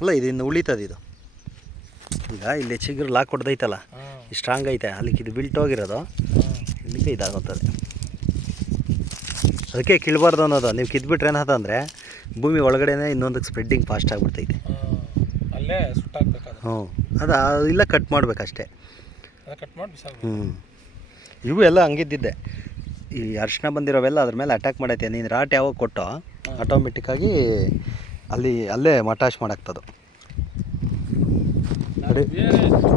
ಅಲ್ಲ ಇದು ಇನ್ನು ಉಳಿತದೆ ಇದು. ಈಗ ಇಲ್ಲಿ ಚಿಗುರು ಲಾಕ್ ಹೊಡೆದೈತಲ್ಲ, ಸ್ಟ್ರಾಂಗ್ ಐತೆ, ಅಲ್ಲಿಗೆ ಇದು ಬಿಲ್ಟೋಗಿರೋದು ಇಲ್ಲಿಗೆ ಇದಾಗುತ್ತದೆ. ಅದಕ್ಕೆ ಕೀಳಬಾರ್ದು ಅನ್ನೋದು. ನೀವು ಕಿದ್ಬಿಟ್ರೆ ಏನಾದ ಅಂದರೆ ಭೂಮಿ ಒಳಗಡೆನೇ ಇನ್ನೊಂದಕ್ಕೆ ಸ್ಪ್ರೆಡ್ಡಿಂಗ್ ಫಾಸ್ಟ್ ಆಗಿಬಿಡ್ತೈತೆ. ಅಲ್ಲೇ ಸುಟ್ಟಾಗಬೇಕು. ಹ್ಞೂ, ಅದು ಇಲ್ಲ ಕಟ್ ಮಾಡಬೇಕಷ್ಟೇ. ಕಟ್ ಮಾಡಿ ಇವು ಎಲ್ಲ ಹಂಗಿದ್ದಿದ್ದೆ. ಈ ಅರ್ಶಿನ ಬಂದಿರೋವೆಲ್ಲ ಅದ್ರ ಮೇಲೆ ಅಟ್ಯಾಕ್ ಮಾಡೈತೆ. ನೀನು ರಾಟ್ ಯಾವಾಗ ಕೊಟ್ಟೋ ಆಟೋಮೆಟಿಕ್ಕಾಗಿ ಅಲ್ಲೇ ಮಟಾಶ್ ಮಾಡಾಕ್ತದು.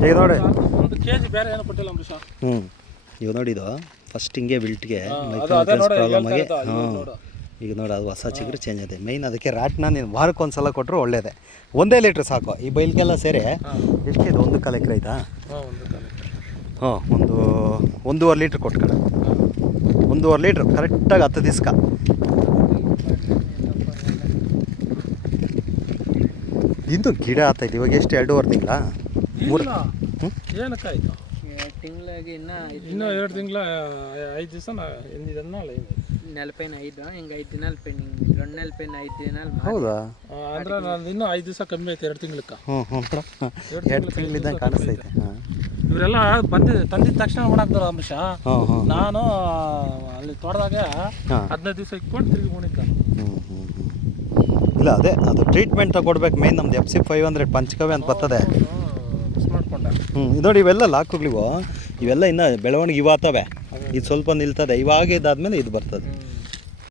ಈಗ ನೋಡಿ, ಒಂದು ಕೆಜಿ ಬೇರೆ ಏನು ಕೊಟ್ಟಿಲ್ಲ ಅಂಬರೀಷ. ಈಗ ನೋಡಿದ್ದು ಫಸ್ಟ್ ಹಿಂಗೆ ಬಿಲ್ಟ್ಗೆ ಮೈಕ್ರೋನ್ಯೂಟ್ರಿಯನ್ಸ್ ಪ್ರಾಬ್ಲಮ್ ಆಗಿ. ಈಗ ನೋಡಿ ಅದು ಹೊಸ ಚಿಗುರು ಚೇಂಜ್ ಇದೆ. ಮೇಯ್ನ್ ಅದಕ್ಕೆ ರಾಟ್ನ ನೀನು ವಾರಕ್ಕೆ ಒಂದು ಸಲ ಕೊಟ್ಟರು ಒಳ್ಳೇದೇ. 1 ಲೀಟ್ರ್ ಸಾಕು. ಈ ಬೈಲ್ಗೆಲ್ಲ ಸೇರಿ ಎಷ್ಟಿದೆ, 1 ಕಾಲು ಎಕರೆ ಆಯ್ತಾ? ಹಾಂ, 1.5 ಲೀಟ್ರ್ ಕೊಟ್ಕಣ. 1.5 ಲೀಟ್ರ್ ಕರೆಕ್ಟಾಗಿ 10 ದಿವ್ಸಕ್ಕೆ. ಇಂದು ಗಿಡ ಆಗ್ತೈತೆ ಇವಾಗ. ಎಷ್ಟು 2.5 ತಿಂಗಳ 3 ಏನಕ್ಕಾಯ್ತು? 2 ತಿಂಗಳಾಗಿ ಇನ್ನೂ 2 ತಿಂಗಳ 5 ದಿವಸ ಎಂದಿದ್ದಲ್ಲ. నెలపైన 5 ఇంకా 5 దినాలు పెండింగ్. 2 నెలలపైన 5 దినాలు. ಹೌದಾ? ಅಂದ್ರೆ ನಾನು ಇನ್ನೂ 5 ದಿವಸ ಕಮ್ಮಿ ಆಯ್ತು 2 ತಿಂಗಳಕ್ಕೆ. 2 ತಿಂಗಳಿದ್ದಂಗೆ ಕಾಣಿಸ್ತೈತೆ. ಇವರೆಲ್ಲ ತಂದಿದ ತಕ್ಷಣ ಮಾಡಾಕ್ತಾರ ಅಂಬರೀಷ. ನಾನು ಅಲ್ಲಿ ತೋಟದಾಗ 15 ದಿವಸ ಇಟ್ಕೊಂಡು ತಿರುಗಿ ಮುಣಿತ. ಇಲ್ಲ ಅದೇ ಅದು ಟ್ರೀಟ್ಮೆಂಟ್ ತಗೊಡ್ಬೇಕು. ಮೇನ್ ನಮ್ದು FC 500 ಪಂಚಕವ್ಯ ಅಂತ ಬರ್ತದೆ. ಮಾಡ್ಕೊಂಡೆ. ಇದು ನೋಡಿ, ಇವೆಲ್ಲ ಲಾಕುಗಳಿವು. ಇವೆಲ್ಲ ಇನ್ನು ಬೆಳವಣಿಗೆ ಇವಾತವೆ. ಇದು ಸ್ವಲ್ಪ ನಿಲ್ತದೆ. ಇವಾಗ ಇದಾದ್ಮೇಲೆ ಇದು ಬರ್ತದೆ.